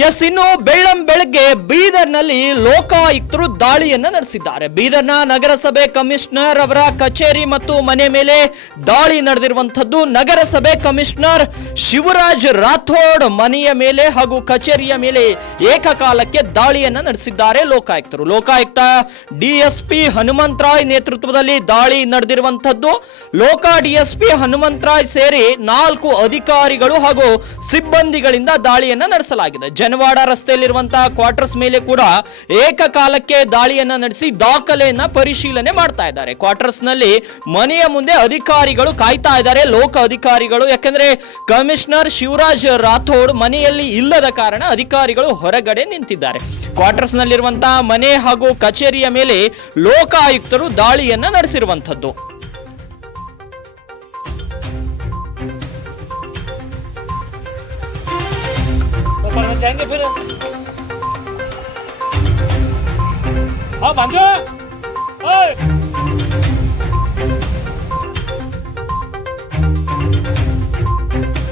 S, ಇನ್ನು ಬೆಳಗ್ಗೆ ಬೀದರ್ನಲ್ಲಿ ಲೋಕಾಯುಕ್ತರು ದಾಳಿಯನ್ನ ನಡೆಸಿದ್ದಾರೆ. ಬೀದರ್ನ ನಗರಸಭೆ ಕಮಿಷನರ್ ಅವರ ಕಚೇರಿ ಮತ್ತು ಮನೆ ಮೇಲೆ ದಾಳಿ ನಡೆದಿರುವಂತದ್ದು. ನಗರಸಭೆ ಕಮಿಷನರ್ ಶಿವರಾಜ್ ರಾಥೋಡ್ ಮನೆಯ ಮೇಲೆ ಹಾಗೂ ಕಚೇರಿಯ ಮೇಲೆ ಏಕಕಾಲಕ್ಕೆ ದಾಳಿಯನ್ನ ನಡೆಸಿದ್ದಾರೆ ಲೋಕಾಯುಕ್ತರು. ಲೋಕಾಯುಕ್ತ ಡಿಎಸ್ಪಿ ಹನುಮಂತರಾಯ್ ನೇತೃತ್ವದಲ್ಲಿ ದಾಳಿ ನಡೆದಿರುವಂತದ್ದು. ಡಿಎಸ್ಪಿ ಹನುಮಂತರಾಯ್ ಸೇರಿ 4 ಅಧಿಕಾರಿಗಳು ಹಾಗೂ ಸಿಬ್ಬಂದಿಗಳಿಂದ ದಾಳಿಯನ್ನ ನಡೆಸಲಾಗಿದೆ. ಜನವಾಡ ರಸ್ತೆಯಲ್ಲಿರುವಂತಹ ಕ್ವಾರ್ಟರ್ಸ್ ಮೇಲೆ ಕೂಡ ಏಕಕಾಲಕ್ಕೆ ದಾಳಿಯನ್ನ ನಡೆಸಿ ದಾಖಲೆಯನ್ನ ಪರಿಶೀಲನೆ ಮಾಡ್ತಾ ಇದ್ದಾರೆ. ಕ್ವಾರ್ಟರ್ಸ್ ನಲ್ಲಿ ಮನೆಯ ಮುಂದೆ ಅಧಿಕಾರಿಗಳು ಕಾಯ್ತಾ ಇದ್ದಾರೆ, ಲೋಕ ಅಧಿಕಾರಿಗಳು. ಯಾಕಂದ್ರೆ ಕಮಿಷನರ್ ಶಿವರಾಜ್ ರಾಥೋಡ್ ಮನೆಯಲ್ಲಿ ಇಲ್ಲದ ಕಾರಣ ಅಧಿಕಾರಿಗಳು ಹೊರಗಡೆ ನಿಂತಿದ್ದಾರೆ. ಕ್ವಾರ್ಟರ್ಸ್ ನಲ್ಲಿರುವಂತಹ ಮನೆ ಹಾಗೂ ಕಚೇರಿಯ ಮೇಲೆ ಲೋಕಾಯುಕ್ತರು ದಾಳಿಯನ್ನ ನಡೆಸಿರುವಂತದ್ದು. जाएंगे फिर। हाँ भांजो